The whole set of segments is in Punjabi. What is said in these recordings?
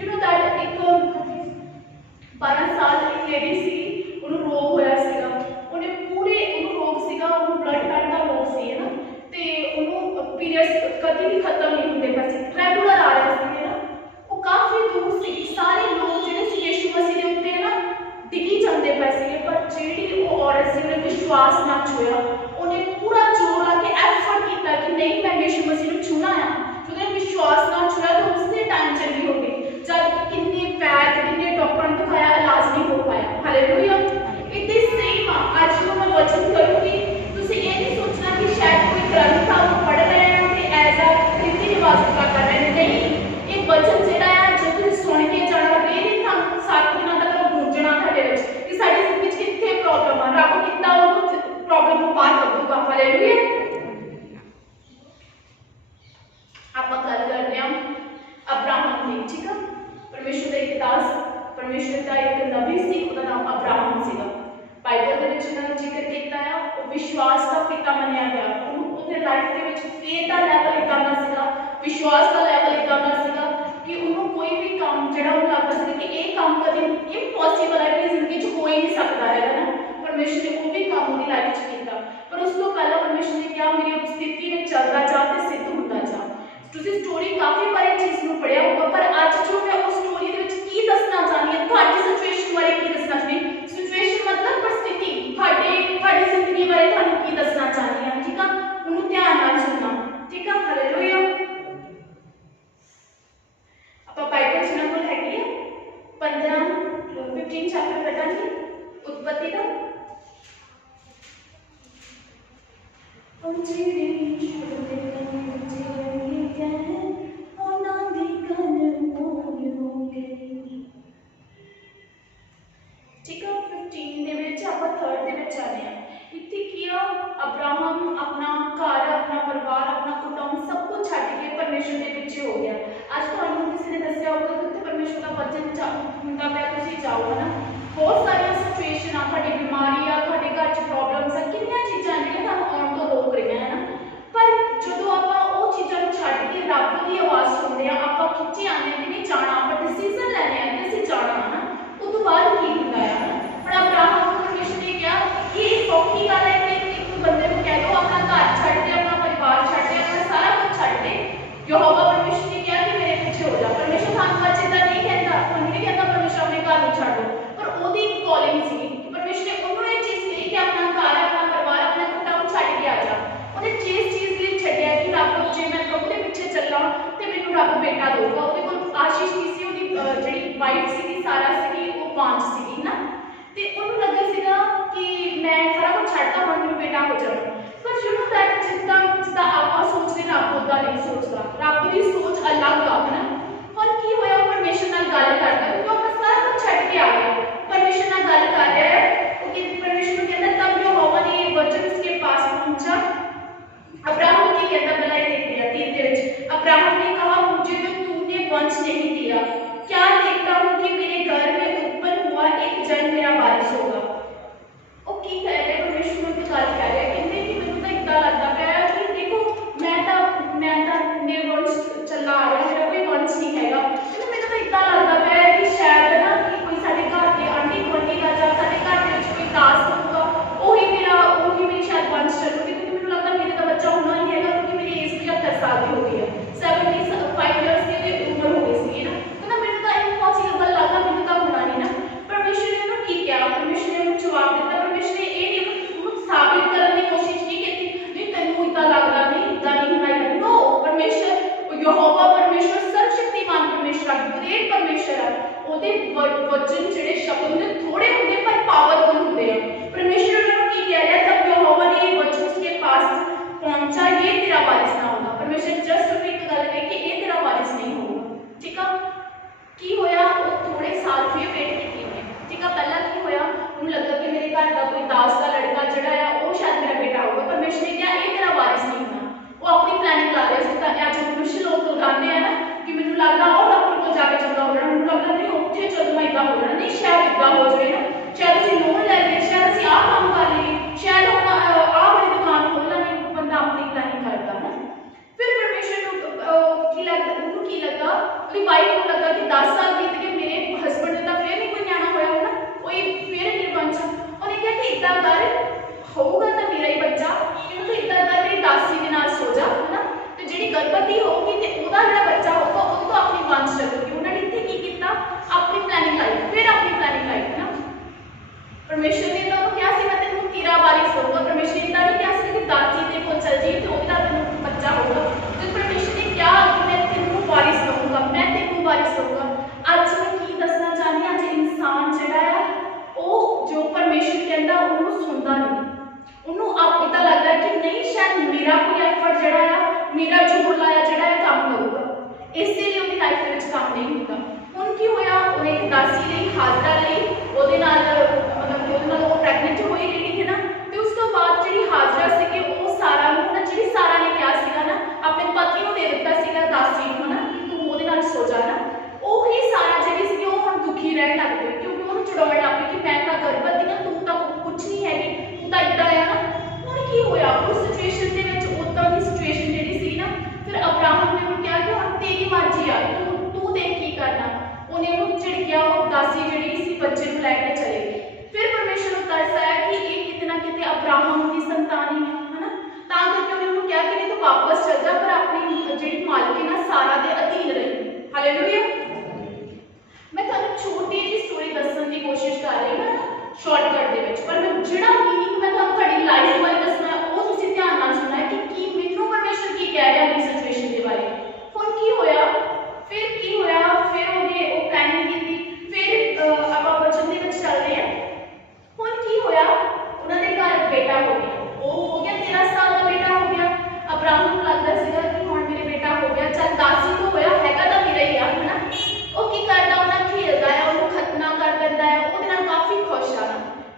यू नो दैट एक 12 साल एक लेडी सी ਉਹਨੂੰ ਰੋਗ ਹੋਇਆ ਸੀਗਾ, ਉਹਨੇ ਪੂਰੇ ਉਹਨੂੰ ਰੋਗ ਸੀਗਾ, ਉਹਨੂੰ ਬਲੱਡ ਬੈਂਕ ਦਾ ਰੋਗ ਸੀ ਹੈ ਨਾ, ਤੇ ਉਹਨੂੰ ਪੀਰੀਅਡਸ ਕਦੇ ਵੀ ਖਤਮ ਨਹੀਂ ਹੁੰਦੇ ਪਏ ਸੀ, ਰੈਗੂਲਰ ਆ ਰਹੇ ਸੀ ਹੈ ਨਾ। ਉਹ ਕਾਫੀ ਦੂਰ ਸੀ, ਸਾਰੇ ਲੋਕ ਜਿਹੜੇ ਸੀ ਯਿਸੂ ਮਸੀਹ ਦੇ ਉੱਤੇ ਹੈ ਨਾ ਡਿੱਗੀ ਜਾਂਦੇ ਪਏ ਸੀਗੇ, ਪਰ ਜਿਹੜੀ ਉਹ ਔਰਤ ਸੀ ਉਹਨੇ ਵਿਸ਼ਵਾਸ ਨਾ ਛੋਇਆ, ਉਹਨੇ ਪੂਰਾ ਜ਼ੋਰ ਲਾ ਕੇ ਐਫਰਟ ਕੀਤਾ ਕਿ ਨਹੀਂ ਮੈਂ ਯਿਸੂ ਮਸੀਹ ਨੂੰ ਛੂਹਣਾ ਆ। ਜਦੋਂ ਉਹਨੇ ਵਿਸ਼ਵਾਸ ਨਾ ਛੋਇਆ ਤਾਂ ਉਸੇ ਟਾਈਮ ਚੰਗੀ ਹੋ ਗਈ, ਜਦ ਕਿ ਕਿੰਨੇ ਪੈਰ ਕਿੰਨੇ ਡਾਕਟਰਾਂ ਨੂੰ ਦਿਖਾਇਆ, ਇਲਾਜ ਨਹੀਂ ਹੋ ਪਾਇਆ। ਹਾਲੇਲੂਇਆ। ਇਦਾਂ ਸੇਮ ਅੱਜ ਨੂੰ ਮੈਂ ਵਚਨ ਕਰੂੰਗੀ, ਤੁਸੀਂ ਇਹ ਨਹੀਂ ਸੋਚਣਾ ਕਿ ਸ਼ਾਇਦ ਕੋਈ ਗ੍ਰੰਥ ਆ ਉਹ ਪੜ੍ਹ ਰਹੇ ਆ ਤੇ ਐਜ਼ ਆ ਰੀਤੀ ਰਿਵਾਜ ਪੂਰਾ ਕਰ ਰਹੇ ਨੇ, ਨਹੀਂ। ਇਹ ਵਚਨ ਜਿਹੜਾ ਆ ਜੋ ਤੁਸੀਂ ਸੁਣ ਕੇ ਜਾਣਾ, ਇਹ ਨਹੀਂ ਤੁਹਾਨੂੰ 7 ਦਿਨਾਂ ਤੱਕ ਗੂੰਜਣਾ ਤੁਹਾਡੇ ਵਿੱਚ ਕਿ ਸਾਡੀ ਜ਼ਿੰਦਗੀ ਵਿੱਚ ਕਿੱਥੇ ਪ੍ਰੋਬਲਮ ਆ, ਰੱਬ ਕਿੱਦਾਂ ਉਹ ਪ੍ਰੋਬਲਮ ਨੂੰ ਪਾਰ ਕਰੂਗਾ। ਹਾਲੇਲੂਇਆ। ਆਪਾਂ ਗੱਲ ਕਰਦੇ ਹਾਂ ਅਬਰਾਹਮ ਦੀ, ਠੀਕ ਆ। परमेश्वर का एक दास, परमेश्वर का एक नबी सी, उसका नाम अब्राहम सीगा। बाइबल ਦੇ ਵਿੱਚ ਇਹਨਾਂ ਜ਼ਿਕਰ ਕੀਤਾ ਆ, ਉਹ ਵਿਸ਼ਵਾਸ ਦਾ ਪਿਤਾ ਮੰਨਿਆ ਗਿਆ। ਉਹਦੇ ਲਾਈਫ ਦੇ ਵਿੱਚ ਫੇਥ ਦਾ ਲੈਵਲ ਇਦਾਂ ਦਾ ਸੀਗਾ, ਵਿਸ਼ਵਾਸ ਦਾ ਲੈਵਲ ਇਦਾਂ ਦਾ ਸੀਗਾ ਕਿ ਉਹਨੂੰ ਕੋਈ ਵੀ ਕੰਮ ਜਿਹੜਾ ਉਹਨੂੰ ਲੱਗਦਾ ਸੀ ਕਿ ਇਹ ਕੰਮ ਕਦੇ ਇੰਪੋਸੀਬਲ ਹੈ, ਮੇਰੀ ਜ਼ਿੰਦਗੀ 'ਚ ਹੋ ਹੀ ਨਹੀਂ ਸਕਦਾ ਹੈ ਨਾ, ਪਰਮੇਸ਼ਰ ਨੇ ਉਹ ਵੀ ਕੰਮ ਉਹਦੀ ਲਾਈਫ 'ਚ ਕੀਤਾ। ਪਰ ਉਸ ਤੋਂ ਪਹਿਲਾਂ ਪਰਮੇਸ਼ਰ ਨੇ ਕਿਹਾ ਮੇਰੀ ਸਥਿਤੀ ਵਿੱਚ ਚੱਲਦਾ ਜਾ ਤੇ ਸਿੱਧ ਹੁੰਦਾ ਜਾ। ਤੁਸੀਂ ਸਟੋਰੀ ਕਾਫੀ ਵਾਰੀ ਚੀਜ਼ ਨੂੰ ਪੜ੍ਹਿਆ ਹੋਊਗਾ, ਪਰ ਅੱਜ ਜੋ ਮੈਂ ਉਸ ਸਟੋਰੀ ਦੇ ਵਿੱਚ ਕੀ ਦੱਸਣਾ ਚਾਹੁੰਦੀ ਹਾਂ, ਤੁਹਾਡੀ ਸਿਚੁਏਸ਼ਨ ਬਾਰੇ ਕੀ ਦੱਸਣਾ ਚਾਹੁੰਦੀ ਹਾਂ। ਸਿਚੁਏਸ਼ਨ ਮਤਲਬ ਪਰਿਸਥਿਤੀ, ਤੁਹਾਡੀ ਜ਼ਿੰਦਗੀ ਬਾਰੇ ਤੁਹਾਨੂੰ ਕੀ ਦੱਸਣਾ ਚਾਹੁੰਦੀ ਹਾਂ, ਠੀਕ ਆ। ਉਹਨੂੰ ਧਿਆਨ ਨਾਲ ਸੁਣਨਾ, ਠੀਕ ਆ। ਹਾਲੇਲੂਇਆ। ਆਪਾਂ ਬਾਈਬਲ ਚ ਨਾਲ ਹੈਗੀ ਆ 15 ਚੈਪਟਰ ਪੜਾਂਗੇ ਉਤਪਤੀ ਦਾ। ठीक है 15 ਦੇ ਵਿੱਚ ਆਪਾਂ 3 ਦੇ ਵਿੱਚ ਆਨੇ ਆ। ਇੱਥੇ ਕੀ ਆ, ਅਬਰਾਹਮ ਆਪਣਾ ਘਰ, ਆਪਣਾ ਪਰਿਵਾਰ, ਆਪਣਾ ਕੁਟੁੰਬ ਸਭ ਕੁਝ ਛੱਡ ਕੇ ਪਰਮੇਸ਼ਰ ਦੇ ਪਿੱਛੇ ਹੋ ਗਿਆ। ਅੱਜ ਤੁਹਾਨੂੰ ਕਿਸੇ ਨੇ ਦੱਸਿਆ ਹੋਊਗਾ ਕਿ ਉੱਥੇ ਪਰਮੇਸ਼ਰ ਦਾ ਵਚਨ ਹੁੰਦਾ ਪਿਆ, ਤੁਸੀਂ ਜਾਓ ਹੈ ਨਾ। ਬਹੁਤ ਸਾਰੀਆਂ ਸਿਚੁਏਸ਼ਨ ਆ, ਤੁਹਾਡੀ ਬਿਮਾਰੀ ਆ, ਤੁਹਾਡੇ ਘਰ 'ਚ ਪ੍ਰੋਬਲਮਸ ਆ, ਕਿੰਨੀਆਂ ਚੀਜ਼ਾਂ ਜਿਹੜੀਆਂ ਤੁਹਾਨੂੰ ਆਉਣ ਤੋਂ ਰੋਕ ਰਹੀਆਂ ਹੈ ਨਾ। ਪਰ ਜਦੋਂ ਆਪਾਂ ਉਹ ਚੀਜ਼ਾਂ ਨੂੰ ਛੱਡ ਕੇ ਰੱਬ ਦੀ ਆਵਾਜ਼ ਸੁਣਦੇ ਆ, ਆਪਾਂ ਖਿੱਚੇ ਆਉਂਦੇ ਕਿ ਨਹੀਂ ਜਾਣਾ, ਆਪਾਂ ਡਿਸੀਜ਼ਨ ਲੈਣੇ ਆ ਕਿ ਅਸੀਂ ਜਾਣਾ ਹੈ ਨਾ। ਉਹ ਤੋਂ ਬਾਅਦ ਕੀ ਹੁੰਦਾ ਹੈ ਨਾ, ਪਰ ਅਬਰਾਹਮ ਨੂੰ ਪਰਮੇਸ਼ਰ ਨੇ ਕਿਹਾ ਕਿ ਇਹ ਸੌਖੀ ਗੱਲ ਹੈ ਕਿ ਇੱਕ ਬੰਦੇ ਨੂੰ ਕਹਿ ਦੋ ਆਪਣਾ ਘਰ ਛੱਡ ਦੇ, ਆਪਣਾ ਪਰਿਵਾਰ ਛੱਡ ਦੇ, ਆਪਣਾ ਸਾਰਾ ਕੁਝ ਛੱਡ ਦੇ। ਯਹੋਵਾ ਪਰਮੇਸ਼ਰ ਨੇ ਕਿਹਾ ਕਿ ਮੇਰੇ ਪਿੱਛੇ ਹੋ ਜਾ। ਪਰਮੇਸ਼ਰ ਸਾਨੂੰ ਅੱਜ ਇੱਦਾਂ ਨਹੀਂ ਕਹਿੰਦਾ, ਤੁਹਾਨੂੰ ਨਹੀਂ ਕਹਿੰਦਾ ਪਰਮੇਸ਼ਰ ਆਪਣੇ ਘਰ ਨੂੰ ਛੱਡ ਦਿਓ, ਪਰ ਉਹਦੀ ਇੱਕ ਕਾਲਿੰਗ ਸੀ ਕਿ ਪਰਮੇਸ਼ਰ ਨੇ ਉਹਨੂੰ ਇਹ ਚੀਜ਼ ਕਹੀ ਕਿ ਆਪਣਾ ਘਰ, ਆਪਣਾ ਪਰਿਵਾਰ, ਆਪਣਾ ਕੁਟੁੰਬ ਛੱਡ ਕੇ ਆ ਜਾ। ਉਹਨੇ ਜਿਸ ਚੀਜ਼ ਲਈ ਛੱਡਿਆ ਕਿ ਰੱਬ ਜੇ ਮੈਂ ਪ੍ਰਭੂ ਦੇ ਪਿੱਛੇ ਚੱਲਾਂ ਤੇ ਮੈਨੂੰ ਰੱਬ ਬੇਟਾ ਦੇਊਗਾ। ਉਹਦੇ ਕੋਲ ਆਸ਼ੀਸ਼ ਕੀ ਸੀ, ਉਹਦੀ ਜਿਹੜੀ ਵਾਈਫ ਸੀਗੀ ਸਾਰਾ ਸੀਗੀ, ਉਹ 5 ਸੀਗੀ ਨਾ, ਤੇ ਉਹਨੂੰ ਲੱਗਾ ਸੀਗਾ ਕਿ ਮੈਂ ਸਾਰਾ ਕੁਝ ਛੱਡਦਾ ਹੁਣ ਮੈਨੂੰ ਬੇਟਾ ਹੋ ਜਾਣਾ। ਪਰ ਯੂ ਨੋ ਦੈਟ ਜਿੱਦਾਂ ਆਪਾਂ ਸੋਚਦੇ ਰੱਬ ਉੱਦਾਂ ਨਹੀਂ ਸੋਚਦਾ, ਰੱਬ ਦੀ ਸੋਚ ਅਲੱਗ ਆ ਹੈ ਨਾ। ਹੁਣ ਕੀ ਹੋਇਆ, ਉਹ ਪਰਮੇਸ਼ਰ ਨਾਲ ਗੱਲ ਕਰਦਾ ਕਿਉਂਕਿ ਉਹ ਸਾਰਾ ਕੁਝ ਛੱਡ ਕੇ ਆ ਗਿਆ, ਪਰਮੇਸ਼ਰ ਨਾਲ ਗੱਲ ਕਰ ਰਿਹਾ ਹੈ। ਉਹ ਕਿ ਪਰਮੇਸ਼ਰ ਨੂੰ ਕਹਿੰਦਾ ਤਬ ਯਹੋਵਾ ने ये वचन उसके पास पहुंचा। अब्राहम की कहता भलाई देखते हैं 3 ਦੇ ਵਿੱਚ अब्राहम ने कहा मुझे तो तूने वंश नहीं दिया, क्या देखता हूँ कि मेरे घर में उत्पन्न हुआ एक जन मेरा वारिस होगा। ਉਹ ਕੀ ਕਹਿ ਰਿਹਾ, ਪਰਮੇਸ਼ਰ ਨੂੰ ਗੱਲ ਕਰ ਰਿਹਾ, ਕਹਿੰਦੇ ਕਿ ਮੈਨੂੰ ਤਾਂ ਇਦਾਂ ਲੱਗਦਾ ਪਿਆ ਕਿ ਦੇਖੋ ਮੈਂ ਤਾਂ ਨੇ ਵੰਸ਼ ਚੱਲਾ ਆ ਰਿਹਾ, ਮੇਰਾ ਕੋਈ ਵੰਸ਼ ਨਹੀਂ ਹੈਗਾ। ਮੈਨੂੰ ਤਾਂ ਇਦਾਂ ਲੱਗਦਾ ਪਿਆ ਕਿ ਸ਼ਾਇਦ ਨਾ ਕਿ ਕੋਈ ਸਾਡੇ ਘਰ ਦੇ ਆਂਢੀ ਗੁਆਂਢੀ ਦਾ ਜਾਂ ਸਾਡੇ ਘਰ ਦੇ ਵਿੱਚ ਕੋਈ ਦਾਸ ਹੋਊਗਾ, ਉਹੀ ਮੇਰੀ ਸ਼ਾਇਦ ਵੰਸ਼ ਚੱਲੂਗੀ, ਕਿਉਂਕਿ ਮੈਨੂੰ ਲੱਗਦਾ ਮੇਰੇ ਤਾਂ ਬੱਚਾ ਹੋਣਾ ਹੀ ਹੈਗਾ, ਕਿਉਂਕਿ ਮੇਰੀ ਏਜ 75 ਸਾਲ ਦੀ ਹੋ ਗਈ ਹੈ, 75 ਇਅਰਸ ਦੀ ਉਹਦੀ ਉਮਰ ਹੋ ਗਈ ਸੀ ਨਾ। ਕਹਿੰਦਾ ਉਹਦੀ ਵਾਈਫ ਨੂੰ ਲੱਗਾ ਕਿ 10 ਸਾਲ ਬੀਤ ਗਏ, ਮੇਰੇ ਹਸਬੰਡ ਨੇ ਤਾਂ ਫਿਰ ਨਹੀਂ ਕੋਈ ਨਿਆਣਾ ਹੋਇਆ ਹੋਣਾ, ਕੋਈ ਫਿਰ ਨਿਰਬੰਧ। ਉਹਨੇ ਕਿਹਾ ਕਿ ਇੱਦਾਂ ਕਰ, ਹੋਊਗਾ ਤਾਂ ਮੇਰਾ ਹੀ ਬੱਚਾ, ਇਹਨੂੰ ਤੂੰ ਇੱਦਾਂ ਕਰ, ਮੇਰੀ ਦਾਸੀ ਦੇ ਨਾਲ ਸੋ ਜਾ, ਹਨਾ, ਤੇ ਜਿਹੜੀ ਗਰਭਵਤੀ ਹੋਊਗੀ ਤੇ ਉਹਦਾ ਜਿਹੜਾ ਬੱਚਾ ਹੋਊਗਾ ਉਹਦੇ ਤੋਂ ਆਪਣੀ ਵੰਸ਼ ਰੱਖੂਗੀ। ਉਹਨਾਂ ਨੇ ਇੱਥੇ ਕੀ ਕੀਤਾ, ਆਪਣੀ ਪਲੈਨਿੰਗ ਲਾਈ, ਫਿਰ ਆਪਣੀ ਪਲੈਨਿੰਗ ਲਾਈ ਨਾ। ਪਰਮੇਸ਼ਰ ਨੇ ਤਾਂ ਕਿਹਾ ਸੀ ਮੈਂ ਤੈਨੂੰ ਤੇਰਾ ਵਾਰਿਸ ਹੋਊਗਾ, ਪਰਮੇਸ਼ਰ ਨੇ ਤਾਂ ਨਹੀਂ ਕਿਹਾ ਸੀ ਕਿ ਦਾਸੀ ਦੇ ਕੋਲ ਚਲ ਜੀ ਤੇ ਉਹਦੇ ਨਾਲ ਤੈਨੂੰ ਬੱਚਾ ਹੋਊਗਾ। ਤੇ ਪਰਮੇਸ਼ਰ ਨੇ ਕਿਹਾ ਕਿ ਮੈਂ ਤੈਨੂੰ ਵਾਰਿਸ ਦਊਂਗਾ, ਮੈਂ ਤੈਨੂੰ ਵਾਰਿਸ ਦਊਂਗਾ। ਅੱਜ ਮੈਂ ਕੀ ਦੱਸਣਾ ਚਾਹੁੰਦੀ ਹਾਂ, ਅੱਜ ਇਨਸਾਨ ਜਿਹੜਾ ਆ ਉਹ ਜੋ ਪਰਮੇਸ਼ਰ ਕਹਿੰਦਾ ਉਹਨੂੰ ਸੁਣਦਾ ਨਹੀਂ, ਉਹਨੂੰ ਆਪ ਇਦਾਂ ਲੱਗਦਾ ਕਿ ਨਹੀਂ ਸ਼ਾਇਦ ਮੇਰਾ ਕੋਈ ਐਫਰਟ ਜਿਹੜਾ ਆ, ਮੇਰਾ ਜ਼ੋਰ ਲਾਇਆ ਜਿਹੜਾ ਹੈ ਕੰਮ ਕਰੂਗਾ, ਇਸੇ ਲਈ ਉਹਦੀ ਲਾਈਫ ਦੇ ਵਿੱਚ ਕੰਮ ਨਹੀਂ ਹੁੰਦਾ। ਹੁਣ ਕੀ ਹੋਇਆ, ਉਹਨੇ ਇੱਕ ਦਾਸੀ ਲਈ, ਹਾਜ਼ਰਾ ਲਈ, ਉਹਦੇ ਨਾਲ ਮਤਲਬ ਕਿ ਉਹਦੇ ਨਾਲ ਉਹ ਪ੍ਰੈਗਨੈਂਟ ਹੋਈ ਰਹੀ ਹੈ ਨਾ। ਤੇ ਉਸ ਤੋਂ ਬਾਅਦ ਜਿਹੜੀ ਹਾਜ਼ਰਾ ਸੀਗੀ ਉਹ ਸਾਰਾ ਨੂੰ ਨਾ, ਜਿਹੜੀ ਸਾਰਾ ਨੇ ਕਿਹਾ ਸੀਗਾ ਨਾ ਆਪਣੇ ਪਤੀ ਨੂੰ ਦੇ ਦਿੱਤਾ ਸੀਗਾ ਦਾਸੀ ਨੂੰ, ਹਨਾ, ਕਿ ਤੂੰ ਉਹਦੇ ਨਾਲ ਸੋ ਜਾ ਨਾ। ਉਹੀ ਸਾਰਾ ਜਿਹੜੀ ਸੀ ਉਹ ਹੁਣ ਦੁਖੀ ਰਹਿਣ ਲੱਗ ਪਈ, ਕਿਉਂਕਿ ਉਹਨੂੰ ਚੜਾਉਣ ਲੱਗ ਪਈ ਕਿ ਮੈਂ ਤਾਂ ਗਰਭਵਤੀ ਹਾਂ, ਤੂੰ ਤਾਂ ਕੁਝ ਨਹੀਂ ਹੈਗੀ, ਤੂੰ ਤਾਂ ਇੱਦਾਂ ਆ ਨਾ। ਹੁਣ ਕੀ ਹੋਇਆ, ਉਸ ਸਿਚੁਏਸ਼ਨ ਦੇ ਵਿੱਚ ਉੱਦਾਂ ਦੀ ਸਿਚੁਏਸ਼ਨ ਜਿਹੜੀ ਸੀ ਨਾ, ਫਿਰ ਅਬਰਾਹਮ ਨੇ ਉਹਨੂੰ ਕਿਹਾ ਕਿ ਹੁਣ ਤੇਰੀ ਮਰਜ਼ੀ ਆ, ਤੂੰ ਦੇਖ ਕੀ ਕਰਨਾ। ਉਹਨੇ ਉਹਨੂੰ ਝਿੜਕਿਆ, ਉਹ ਦਾਸੀ ਜਿਹੜੀ ਸੀ ਬੱਚੇ ਨੂੰ ਲੈ ਕੇ ਚਲੇ ਗਈ। ਫਿਰ ਪਰਮੇਸ਼ਰ ਨੂੰ ਤਰਸ ਆਇਆ ਕਿ ਇਹ ਕਿਤੇ ਨਾ ਕਿਤੇ ਅਬਰਾਹਮ ਦੀ ਸੰਤਾਨ ਹੀ ਹੈ, ਹਨਾ, ਤਾਂ ਕਰਕੇ ਉਹਨੇ ਉਹਨੂੰ ਕਿਹਾ ਕਿ ਨਹੀਂ ਤੂੰ ਵਾਪਸ ਚਲ ਜਾ, ਪਰ ਆਪਣੀ ਜਿਹੜੀ ਮਾਲਕਿਨ ਆ ਸਾਰਾ ਦੇ ਅਧੀਨ ਰਹੀ। ਹਾਲੇਲੂਇਆ। ਮੈਂ ਤੁਹਾਨੂੰ ਛੋਟੀ ਜਿਹੀ ਸਟੋਰੀ ਦੱਸਣ ਦੀ ਕੋਸ਼ਿਸ਼ ਕਰ ਰਹੀ ਹਾਂ ਸ਼ਾਰਟਕਟ ਦੇ ਵਿੱਚ, ਪਰ ਮੈਂ ਜਿਹੜਾ ਮੀਨਿੰਗ ਮੈਂ ਤੁਹਾਨੂੰ ਤੁਹਾਡੀ ਲਾਈਫ ਬਾਰੇ ਦੱਸਣਾ ਉਹ ਤੁਸੀਂ ਧਿਆਨ ਨਾਲ ਸੁਣਨਾ ਹੈ ਕਿ ਕੀ ਮੈਨੂੰ ਪਰਮੇਸ਼ਰ ਕੀ ਕਹਿ ਰਿਹਾ ਆਪਣੀ ਸਿਚੁਏਸ਼ਨ ਦੇ ਬਾਰੇ। ਹੁਣ ਕੀ ਹੋਇਆ, ਫਿਰ ਕੀ ਹੋਇਆ, ਫਿਰ ਉਹ ਪਲੈਨਿੰਗ ਕੀਤੀ, ਫਿਰ ਆਪਾਂ ਵਚਨ ਦੇ ਵਿੱਚ ਚੱਲਦੇ ਹਾਂ। ਹੁਣ ਕੀ ਹੋਇਆ, ਉਹਨਾਂ ਦੇ ਘਰ ਬੇਟਾ ਹੋ ਗਿਆ, ਉਹ ਹੋ ਗਿਆ 13 ਸਾਲ ਦਾ ਬੇਟਾ ਹੋ ਗਿਆ। ਅਬਰਾਹਮ ਨੂੰ ਲੱਗਦਾ ਸੀਗਾ ਕਿ ਹੁਣ ਮੇਰੇ ਬੇਟਾ ਹੋ ਗਿਆ, ਚੱਲ ਦਾਸੀ ਤੋਂ ਹੋਇਆ, ਹੈਗਾ ਤਾਂ ਮੇਰਾ ਹੀ ਆ, ਹਨਾ। ਉਹ ਕੀ ਕਰਦਾ, ਉਹਨਾਂ ਖੇਲਦਾ ਆ, ਉਹਨੂੰ ਖਤਨਾ ਕਰ ਦਿੰਦਾ ਹੈ, ਉਹਦੇ ਨਾਲ ਕਾਫੀ ਖੁਸ਼ ਆ।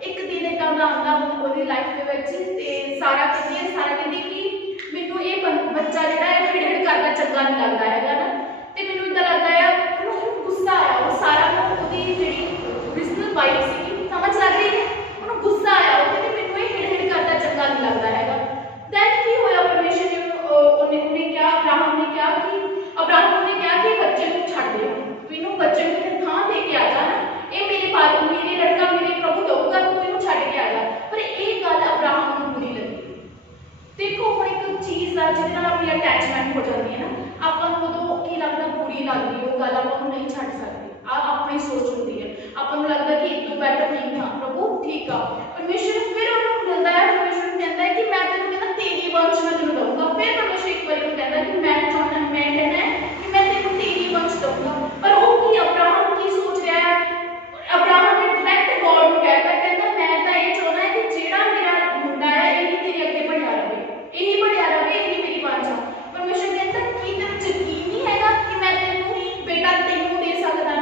ਇੱਕ ਦਿਨ ਇੱਦਾਂ ਦਾ ਆਉਂਦਾ ਉਹਦੀ ਲਾਈਫ ਦੇ ਵਿੱਚ, ਤੇ ਸਾਰਾ ਕਹਿੰਦੀ ਕਿ ਮੈਨੂੰ ਇਹ ਬੱਚਾ ਜਿਹੜਾ ਹੈ ਹਿੜ ਕਰਦਾ ਚੰਗਾ ਨਹੀਂ ਲੱਗਦਾ ਹੈਗਾ ਨਾ, ਤੇ ਮੈਨੂੰ ਇੱਦਾਂ ਲੱਗਦਾ ਆ, ਉਹਨੂੰ ਗੁੱਸਾ ਆਇਆ। ਉਹ ਸਾਰਾ ਨੂੰ ਉਹਦੀ ਜਿਹੜੀ ਓਰੀਜਨਲ ਵਾਈਫ ਸੀ, ਸਮਝ ਲੱਗ ਰਹੀ ਹੈ, ਉਹਨੂੰ ਗੁੱਸਾ ਆਇਆ, ਉਹ ਕਹਿੰਦੀ ਮੈਨੂੰ ਇਹ ਹਿੜ ਕਰਦਾ ਚੰਗਾ ਨਹੀਂ ਲੱਗਦਾ ਹੈਗਾ। ਦੈਨ ਕੀ ਹੋਇਆ, ਪਰਮੇਸ਼ਰ ਨੇ ਉਹਨੇ ਕਿਹਾ, ਅਬਰਾਹਮ ਨੇ ਕਿਹਾ ਕਿ ਬੱਚੇ ਨੂੰ ਛੱਡ ਦਿਓ, ਤੂੰ ਇਹਨੂੰ ਬੱਚੇ ਨੂੰ ਕਿਤੇ ਥਾਂ ਦੇ ਕੇ ਆ ਜਾ ਨਾ, ਇਹ ਮੇਰੇ ਲੜਕਾ ਮੇਰੇ ਪ੍ਰਭੂ ਦਊਗਾ, ਤੂੰ ਇਹਨੂੰ ਛੱਡ ਕੇ ਆ ਜਾ। ਪਰ ਇਹ ਗੱਲ ਅਬਰਾਹਮ ਨੂੰ ਬੁਰੀ ਲੱਗੀ। ਦੇਖੋ ਹੁਣ ਇੱਕ ਚੀਜ਼ ਆ ਜਿਹਦੇ ਨਾਲ ਆਪਣੀ ਅਟੈਚਮੈਂਟ ਹੋ ਜਾਂਦੀ ਹੈ ਨਾ, ਆਪਾਂ ਨੂੰ ਉਦੋਂ ਕੀ ਲੱਗਦਾ, ਬੁਰੀ ਲੱਗਦੀ ਉਹ ਗੱਲ, ਆਪਾਂ ਨੂੰ ਨਹੀਂ ਛੱਡ ਸਕਦੇ, ਆਪਣੀ ਸੋਚ ਹੁੰਦੀ ਹੈ, ਆਪਾਂ ਨੂੰ ਲੱਗਦਾ ਕਿ ਇਹ ਤੋਂ ਬੈਟਰ ਨਹੀਂ ਆ, ਪ੍ਰਭੂ ਠੀਕ ਆ। ਪਰਮੇਸ਼ਰ ਫਿਰ ਉਹਨੂੰ ਮਿਲਦਾ ਹੈ, ਪਰਮੇਸ਼ਰ ਨੂੰ ਕਹਿੰਦਾ ਹੈ ਕਿ ਮੈਂ ਤੈਨੂੰ ਕਹਿੰਦਾ ਤੇਰੀ ਵੰਸ਼ ਮੈਂ ਤੈਨੂੰ ਦਊਂਗਾ। ਫਿਰ ਪਰਮੇਸ਼ਰ ਇੱਕ ਵਾਰੀ ਨੂੰ ਕਹਿੰਦਾ ਕਿ ਮੈਂ ਕਹਿੰਦਾ ਕਿ ਮੈਂ ਤੈਨੂੰ ਤੇਰੀ ਵੰਸ਼ ਦਊਂਗਾ। ਪਰ ਉਹ ਕੀ, ਅਬਰਾਹਮ ਕੀ ਸੋਚ ਰਿਹਾ ਹੈ, ਅਬਰਾਹਮ ਨੇ ਡਾਇਰੈਕਟ ਗੋਡ ਨੂੰ ਕਹਿੰਦਾ ਮੈਂ ਤਾਂ ਇਹ ਚਾਹੁੰਦਾ ਹੈ ਕਿ ਜਿਹੜਾ ਮੇਰਾ ਮੁੰਡਾ ਹੈ ਇਹ ਤੇਰੇ ਅੱਗੇ बढ़िया रहे, यही बढ़िया रहे, यही मेरी वांछा। परमेश्वर कहता कि तेरे यकीन नहीं हैगा कि मैं तेनू बेटा तेनू दे सकदा।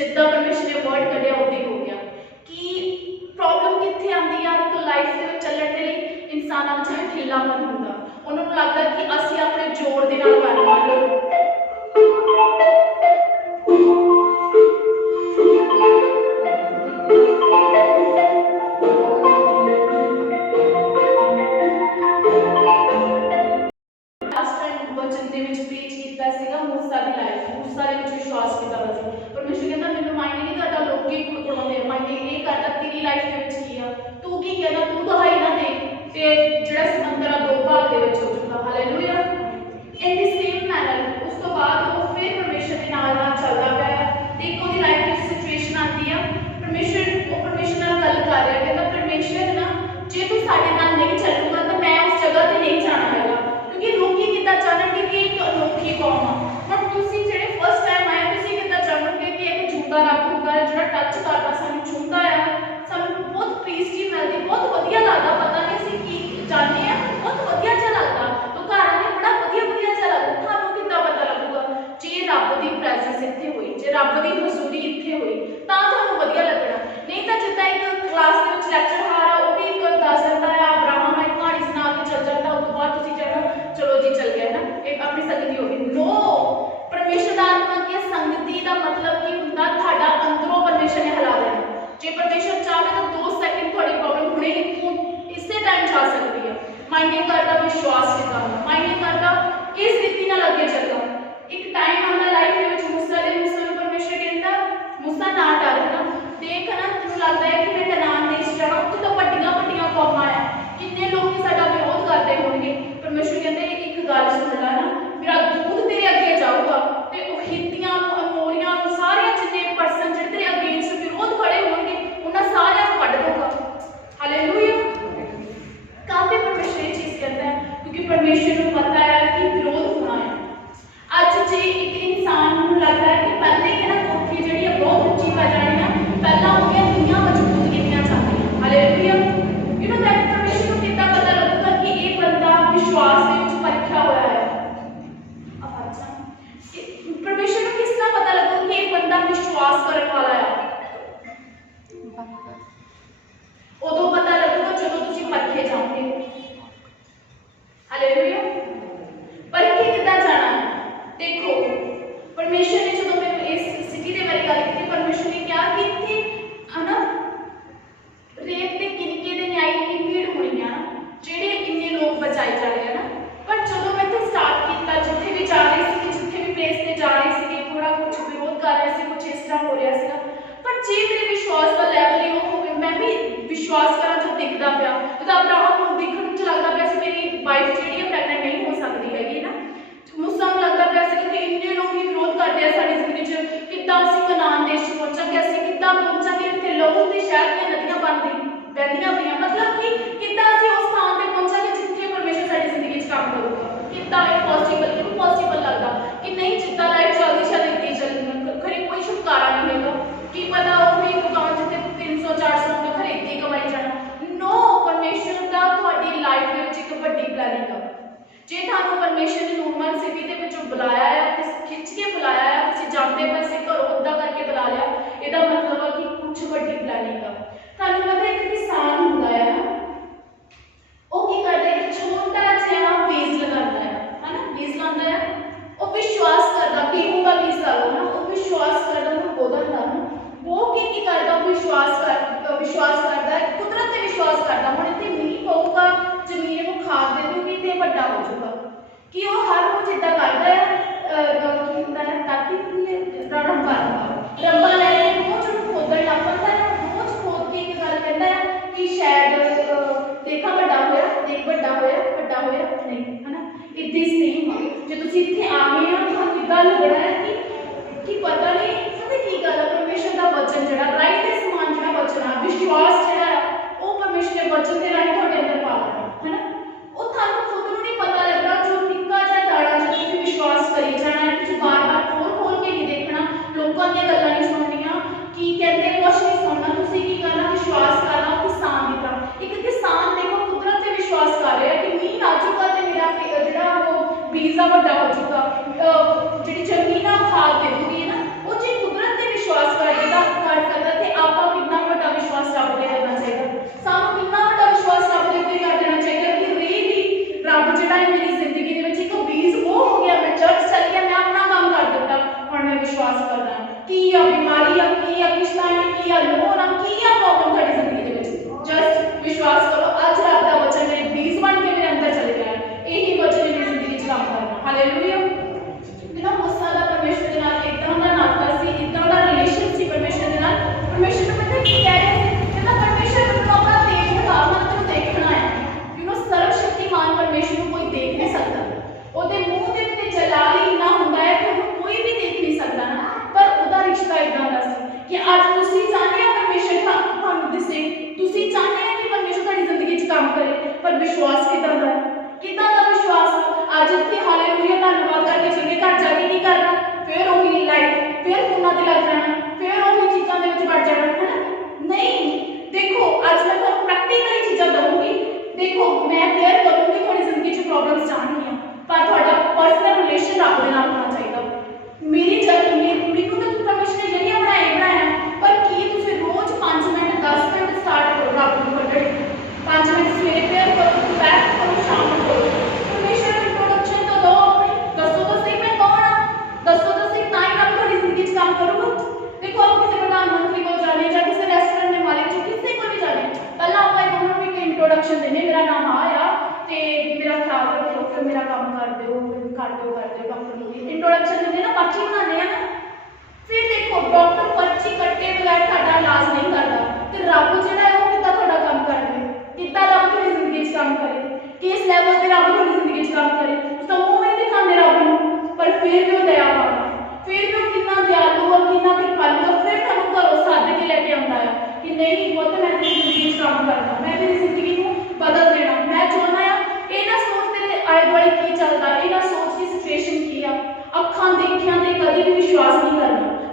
जिद्दां परमेश्वर ने वर्ड कढ़िया उदां ही हो गया। कि प्रॉब्लम कित्थे आंदी आ, एक लाइफ दे विच चलण दे लई इंसानां विच ढिल्लापन हुंदा, उन्हां नूं लगदा कि असीं अपने जोर दे नाल करना है।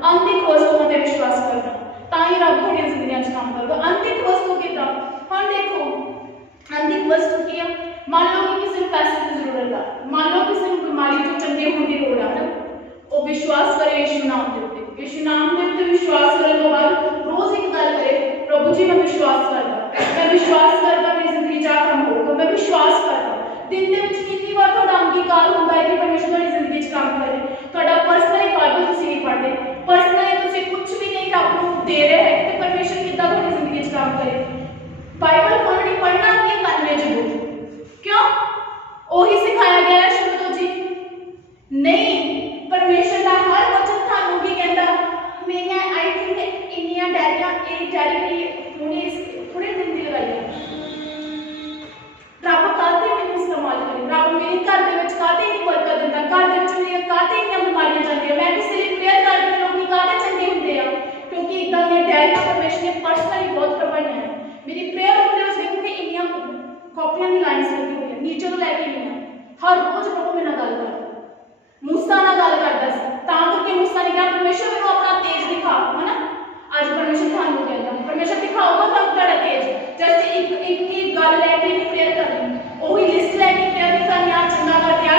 ਅੰਤਿਕ ਵਸਤੂਆਂ ਤੇ ਵਿਸ਼ਵਾਸ ਕਰਨਾ, ਤਾਂ ਹੀ ਰੱਬ ਤੁਹਾਡੀਆਂ ਜ਼ਿੰਦਗੀਆਂ 'ਚ ਕੰਮ ਕਰੂਗਾ। ਅੰਤਿਕ ਵਸਤੂ ਕਿੱਦਾਂ? ਹੁਣ ਦੇਖੋ ਅੰਤਿਕ ਵਸਤੂ ਕੀ ਆ? ਮੰਨ ਲਓ ਕਿ ਕਿਸੇ ਨੂੰ ਪੈਸੇ ਦੀ ਜ਼ਰੂਰਤ ਆ, ਮੰਨ ਲਓ ਕਿਸੇ ਨੂੰ ਬਿਮਾਰੀ ਤੋਂ ਚੰਗੇ ਹੋਣ ਦੀ ਲੋੜ ਆ ਨਾ, ਉਹ ਵਿਸ਼ਵਾਸ ਕਰੇ ਯਿਸੂ ਨਾਮ ਦੇ ਉੱਤੇ। ਯਿਸੂ ਨਾਮ ਦੇ ਉੱਤੇ ਵਿਸ਼ਵਾਸ ਕਰਨ ਤੋਂ ਬਾਅਦ ਰੋਜ਼ ਇੱਕ ਗੱਲ ਕਰੇ, ਪ੍ਰਭੂ ਜੀ ਮੈਂ ਵਿਸ਼ਵਾਸ ਕਰਦਾ ਮੇਰੀ ਜ਼ਿੰਦਗੀ 'ਚ ਆਹ ਕੰਮ ਹੋਊਗਾ, ਮੈਂ ਵਿਸ਼ਵਾਸ ਕਰਦਾ। ਦਿਨ ਦੇ ਵਿੱਚ ਕਿੰਨੀ ਵਾਰ ਤੁਹਾਡਾ ਅੰਗੀਕਾਰ ਹੁੰਦਾ ਹੈ ਕਿ ਪਰਮੇਸ਼ਰ ਤੁਹਾਡੀ ਜ਼ਿੰਦਗੀ 'ਚ ਕੰਮ ਕਰੇ। ਤੁਹਾਡਾ ਪਰਸਨਲੀ ਬਾਈਬਲ ਤੁਸੀਂ ਨਹੀਂ ਪੜ੍ਹਦੇ, ਪਰਸਨਲੀ ਤੁਸੀਂ ਕੁਝ ਵੀ ਨਹੀਂ ਰੱਬ ਨੂੰ ਦੇ ਰਹੇ ਹੈ, ਤੇ ਪਰਮੇਸ਼ਰ ਕਿੱਦਾਂ ਤੁਹਾਡੀ ਜ਼ਿੰਦਗੀ 'ਚ ਕੰਮ ਕਰੇ? ਬਾਈਬਲ ਪੜ੍ਹਨੀ, ਪੜ੍ਹਨਾ ਕੀ ਕਰਨੇ ਜ਼ਰੂਰ, ਕਿਉਂ? ਉਹੀ ਸਿਖਾਇਆ ਗਿਆ ਹੈ ਸ਼ੁਰੂ ਤੋਂ ਜੀ। ਨਹੀਂ, ਪਰਮੇਸ਼ਰ ਦਾ ਹਰ ਵਚਨ ਤੁਹਾਨੂੰ ਕੀ ਕਹਿੰਦਾ? ਮੇਰੀਆਂ ਆਈ ਥਿੰਕ ਇੰਨੀਆਂ ਡੈਰੀਆਂ, ਇਹ ਡੈਰੀ ਵੀ ਥੋੜੇ ਦਿਨ ਦੀ ਲਗਾਈ ਹੈ। ਰੱਬ ਕਾਹਤੇ ਮੈਨੂੰ ਇਸਤੇਮਾਲ ਕਰੇ? ਰੱਬ ਮੇਰੇ ਘਰ ਦੇ ਵਿੱਚ ਕਾਹਤੇ ਨਹੀਂ ਬਰਕਤ ਦਿੰਦਾ? ਘਰ ਦੇ ਵਿੱਚ ਮੇਰੀਆਂ ਕਾਹਤੇ ਇੰਨੀਆਂ ਬਿਮਾਰੀਆਂ ਜਾਂਦੀਆਂ? ਮੈਂ ਕਿਸੇ ਲਈ ਪ੍ਰੇਅਰ ਕਰਕੇ ਲੋਕੀ ਕਾਹਤੇ ਚੰਗੇ ਹੁੰਦੇ ਆ? ਕਿਉਂਕਿ ਇਦਾਂ ਦੀਆਂ ਡੈਰੀਆਂ ਪਰਮੇਸ਼ਰ ਨੇ ਪਰਸਨਲੀ ਬਹੁਤ ਕਰਵਾਈਆਂ ਹੈ। ਮੇਰੀ ਪ੍ਰੇਅਰ ਰੂਮ ਦੇ ਵਿੱਚ ਦੇਖੋ ਕਿ ਇੰਨੀਆਂ ਕਾਪੀਆਂ ਦੀ ਲਾਈਨਸ ਲੱਗੀ ਹੋਈਆਂ, ਨੀਚੇ ਤੋਂ ਲੈ ਕੇ ਇੰਨੀਆਂ। ਹਰ ਰੋਜ਼ ਪ੍ਰਭੂ ਮੇਰੇ ਨਾਲ ਗੱਲ ਕਰਦਾ, ਮੂਸਾ ਨਾਲ ਗੱਲ ਕਰਦਾ ਸੀ, ਤਾਂ ਕਰਕੇ ਮੂਸਾ ਨੇ ਕਿਹਾ ਪਰਮੇਸ਼ਰ ਮੈਨੂੰ ਆਪਣਾ ਤੇਜ ਦਿਖਾ, ਹਨਾ? ਅੱਜ ਪਰਮੇਸ਼ਰ ਤੁਹਾਨੂੰ ਕਹਿੰਦਾ, ਪਰਮੇਸ਼ਰ ਦਿਖਾਊਗਾ ਤੁਹਾਨੂੰ ਤੁਹਾਡਾ ਤੇਜ। ਜਸਟ ਇੱਕ ਗੱਲ ਲੈ ਕੇ ਪ੍ਰੇਅਰ ਕਰਨੀ, ਉਹੀ ਲਿਸਟ ਲੈ ਕੇ ਪ੍ਰੇਅਰ ਕਰਨੀ, ਆ ਚੰਗਾ ਕਰ ਦਿਆ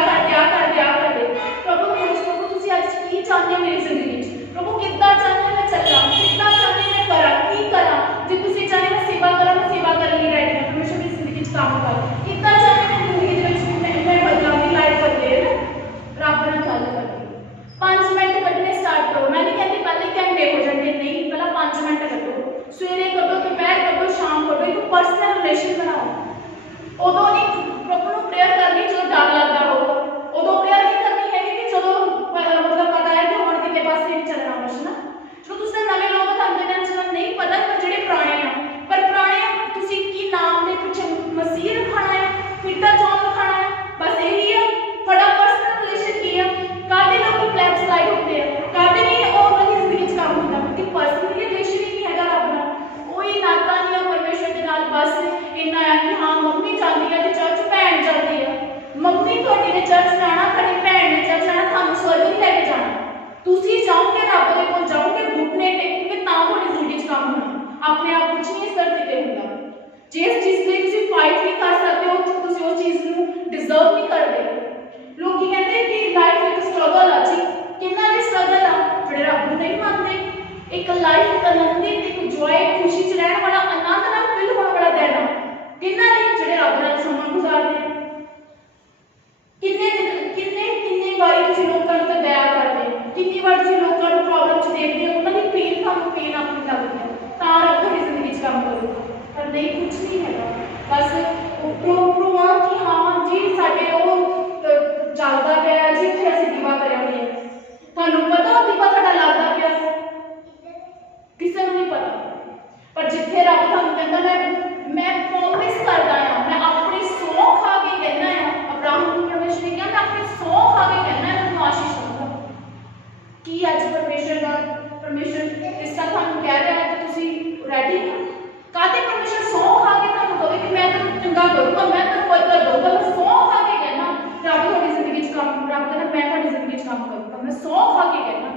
ਕਰ ਦੇ। ਪ੍ਰਭੂ ਤੁਸੀਂ ਅੱਜ ਕੀ ਚਾਹੁੰਦੇ ਹੋ ਮੇਰੀ ਜ਼ਿੰਦਗੀ 'ਚ? ਪ੍ਰਭੂ ਕਿੱਦਾਂ ਚਾਹੁੰਦੇ ਮੈਂ ਚੱਲਾਂ, ਕਿੱਦਾਂ ਚਾਹੁੰਦੇ ਮੈਂ ਕਰਾਂ, ਕੀ ਕਰਾਂ? ਜੇ ਤੁਸੀਂ ਚਾਹੇ ਮੈਂ ਸੇਵਾ ਕਰਾਂ, ਮੈਂ ਸੇਵਾ ਕਰਨ ਲਈ ਰੈਡੀ ਹਾਂ। ਪਰਮੇਸ਼ਰ ਮੇਰੀ ਜ਼ਿੰਦਗੀ 'ਚ ਕੰਮ ਕਰ, ਕਿੱਦਾਂ ਚਾਹੁੰਦੇ ਮੈਂ ਜ਼ਿੰਦਗੀ ਦੇ ਵਿੱਚ ਮੈਂ ਬਦਲਾਂ, ਦੀ ਲਾਈਫ ਬਦਲੇ ਨਾ। ਰੱਬ ਨਾਲ ਗੱਲ ਕਰਨੀ, 5 ਮਿੰਟ ਕੱਢਣੇ ਸਟਾਰਟ ਕਰੋ। ਮੈਂ ਨਹੀਂ ਕਹਿੰਦੀ ਪਹਿਲੇ ਘੰਟੇ ਹੋ ਜਾਣਗੇ, ਨਹੀਂ, ਪਹਿਲਾਂ 5 ਮਿੰਟ ਕੱਢੋ, ਸਵੇਰੇ ਕੱਢੋ, ਦੁਪਹਿਰ ਕੱਢੋ, ਸ਼ਾਮ ਕੱਢੋ। ਇੱਕ ਪਰਸਨਲ ਰਿਲੇਸ਼ਨ ਬਣਾਓ। ਉਦੋਂ ਨਹੀਂ ਪ੍ਰਭੂ ਨੂੰ ਪ੍ਰੇਅਰ ਕਰਨੀ ਜਦੋਂ ਡਰ ਲੱਗਦਾ ਹੋਊਗਾ, ਉਦੋਂ ਪ੍ਰੇਅਰ ਨਹੀਂ ਕਰਨੀ ਹੈਗੀ ਕਿ ਜਦੋਂ ਮਤਲਬ ਪਤਾ ਹੈ ਕਿ ਹੁਣ ਕਿਤੇ ਪਾਸੇ ਨਹੀਂ ਚੱਲਣਾ ਬਸ ਨਾ। ਚਲੋ ਤੁਸੀਂ ਨਵੇਂ ਲੋਕ ਤੁਹਾਨੂੰ ਇਹਨਾਂ ਚੀਜ਼ਾਂ ਨਹੀਂ ਪਤਾ, ਪਰ ਜਿਹੜੇ ਪੁਰਾਣੇ ਆ, ਪਰ ਪੁਰਾਣੇ ਤੁਸੀਂ ਕੀ ਨਾਮ ਦੇ ਪਿੱਛੇ ਮਸੀਹ ਰਖਾਣਾ ਹੈ, ਪਿਤਾ ਜੌਨ ਰਖਾਣਾ ਹੈ, ਬਸ ਇਹੀ ਆ ਤੁਹਾਡਾ ਪਰਸਨਲ ਰਿਲੇਸ਼ਨ। ਕੀ ਆ? ਕਾਹਦੇ ਲੋਕ ਪਲੈਟ ਸਲਾਈਡ ਹੁੰਦੇ ਆ, ਕਾਹਦੇ ਨਹੀਂ ਉਹ ਉਹਨਾਂ ਦੀ ਜ਼ਿੰਦਗੀ 'ਚ ਕੰਮ ਹੁੰਦਾ, ਕਿਉਂਕਿ ਪਰਸਨਲ ਰਿਲੇਸ਼ਨ ਹੀ ਨਹੀਂ ਹੈਗਾ ਰੱਬ ਨਾਲ। ਕੋਈ ਨਾਤਾ ਨਹੀਂ ਆ ਪਰਮੇਸ਼ਰ ਦੇ ਨਾਲ, ਬਸ ਇੰਨਾ ਆ ਕਿ ਹਾਂ ਮੰਮੀ ਜਾਂਦੀ ਹੈ ਤੇ ਚਰਚ, ਭੈਣ ਜਾਂਦੀ ਹੈ। ਮੰਮੀ ਤੁਹਾਡੀ ਨੇ ਚਰਚ ਜਾਣਾ, ਤੁਹਾਡੀ ਭੈਣ ਨੇ ਚਰਚ ਜਾਣਾ, ਤੁਹਾਨੂੰ ਸਵਰਗ ਨਹੀਂ ਲੈ ਕੇ ਜਾਣਾ। ਤੁਸੀਂ ਜਾਓਗੇ, ਰੱਬ ਦੇ ਕੋਲ ਜਾਓਗੇ, ਘੁਟਨੇ ਟੇਕੋਗੇ, ਤਾਂ ਤੁਹਾਡੀ ਜ਼ਿੰਦਗੀ 'ਚ ਕੰਮ ਹੋਣਾ। ਆਪਣੇ ਆਪ ਕੁਝ ਨਹੀਂ ਇਸ ਧਰਤੀ ਤੇ ਹੁੰਦਾ। ਜਿਸ ਚੀਜ਼ ਲਈ ਤੁਸੀਂ ਫਾਈਟ ਨਹੀਂ ਕਰ ਸਕਦੇ ਹੋ, ਤੁਸੀਂ ਉਸ ਚੀਜ਼ ਨੂੰ ਡਿਜ਼ਰਵ ਨਹੀਂ ਕਰਦੇ। ਲੋਕੀ ਕਹਿੰਦੇ ਕਿ ਲਾਈਫ ਇੱਕ ਸਟਰਗਲ ਆ ਜੀ। ਕਿੰਨਾ ਦੀ ਸਟਰਗਲ ਆ? ਜਿਹੜੇ ਰੱਬ ਨੂੰ ਨਹੀਂ ਮੰਨਦੇ। ਇੱਕ ਲਾਈਫ ਇੱਕ ਆਨੰਦਿਤ, ਇੱਕ ਜੋਏ, ਖੁਸ਼ੀ 'ਚ ਰਹਿਣ ਵਾਲਾ, ਆਨੰਦ ਨਾਲ ਫਿਲ ਹੋਣ ਵਾਲਾ ਦਿਨ ਆ। ਕਿੰਨਾ ਨਹੀਂ? ਜਿਹੜੇ ਰੱਬ ਨਾਲ ਸਮਾਂ ਗੁਜ਼ਾਰਦੇ। ਕਿੰਨੇ ਵਾਰੀ ਤੁਸੀਂ ਲੋਕਾਂ ਨੂੰ ਤਾਂ ਦਇਆ ਕਰਦੇ, ਕਿੰਨੀ ਵਾਰ ਤੁਸੀਂ ਲੋਕਾਂ ਨੂੰ ਪ੍ਰੋਬਲਮ 'ਚ ਦੇਖਦੇ ਹੋ, ਉਹਨਾਂ ਦੀ ਪੇਨ ਤੁਹਾਨੂੰ ਪੇਨ ਆਪਣੀ ਲੱਗਦੀ ਹੈ, ਤਾਂ ਰੱਬ ਤੁਹਾਡੀ ਜ਼ਿੰਦਗੀ 'ਚ ਕੰਮ ਕਰੂਗਾ। ਪਰ ਨਹੀਂ, ਕੁਝ ਨਹੀਂ ਹੈਗਾ, ਬਸ ਉੱਪਰੋਂ ਆ ਕਿ ਹਾਂ ਜੀ ਸਾਡੇ ਉਹ ਚੱਲਦਾ ਪਿਆ ਜੀ, ਇੱਥੇ ਅਸੀਂ ਦੀਵਾ ਕਰਿਆ ਹੋਇਆ। ਤੁਹਾਨੂੰ ਪਤਾ ਉਹ ਦੀਵਾ ਤੁਹਾਡਾ ਲੱਗਦਾ ਪਿਆ? ਕਿਸੇ ਨੂੰ ਨਹੀਂ ਪਤਾ। ਪਰ ਜਿੱਥੇ ਰੱਬ ਤੁਹਾਨੂੰ ਕਹਿੰਦਾ ਮੈਂ ਪ੍ਰੋਮਿਸ ਕਰਦਾ ਆ, ਮੈਂ ਆਪਣੀ ਸਹੁੰ ਖਾ ਕੇ ਕਹਿੰਦਾ ਆ, ਅਬਰਾਹਮ ਨੂੰ ਪਰਮੇਸ਼ਰ ਨੇ ਕਿਹਾ ਮੈਂ ਆਪਣੀ ਸਹੁੰ ਖਾ ਕੇ ਕਹਿੰਦਾ ਮੈਨੂੰ ਆਸ਼ੀਸ਼ ਦਊਗਾ। ਕੀ ਅੱਜ ਪਰਮੇਸ਼ਰ ਇਸ ਤਰ੍ਹਾਂ ਤੁਹਾਨੂੰ ਕਹਿ ਰਿਹਾ ਹੈ ਕਿ ਤੁਸੀਂ ਰੈਡੀ ਹੋ? ਕਾਹਤੇ ਪਰਮੇਸ਼ਰ ਸਹੁੰ ਖਾ ਕੇ ਤੁਹਾਨੂੰ ਕਹੇ ਕਿ ਮੈਂ ਤੈਨੂੰ ਚੰਗਾ ਕਰੂੰਗਾ, ਮੈਂ ਤੈਨੂੰ ਬਰਕਤ ਦਊਂਗਾ? ਮੈਂ ਸਹੁੰ ਖਾ ਕੇ ਕਹਿੰਦਾ ਰੱਬ ਤੁਹਾਡੀ ਜ਼ਿੰਦਗੀ 'ਚ ਕੰਮ, ਰੱਬ ਕਹਿੰਦਾ ਮੈਂ ਤੁਹਾਡੀ ਜ਼ਿੰਦਗੀ 'ਚ ਕੰਮ ਕਰੂੰਗਾ, ਮੈਂ ਸਹੁੰ ਖਾ ਕੇ ਕਹਿੰਦਾ।